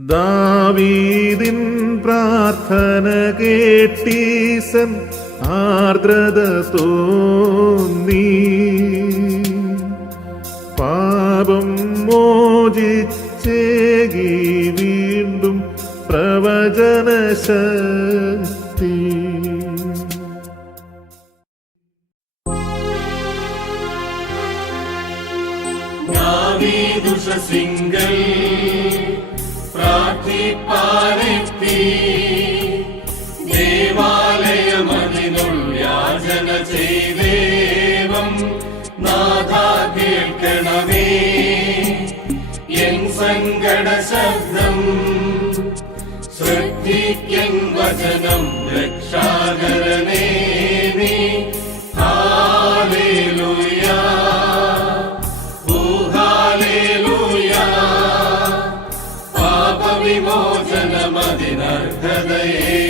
ദാവീദിൻ പ്രാർത്ഥന കേട്ടീസൻ ആർദ്രത തോന്നി. പാപം മോചിച്ചേകി വീണ്ടും പ്രവചനശക്തി. ശക്തി സിംഗൽ. പ്രാർത്ഥിപ്പാനെത്തി ദേവാലയമതിനുൾ യാചന ചെയ്തേവം. നാഥ കേൾക്കണമേ. എൻ സങ്കട ശബ്ദം ശ്രദ്ധിക്കൻ വചനം. विमोचनमदिनर्हदये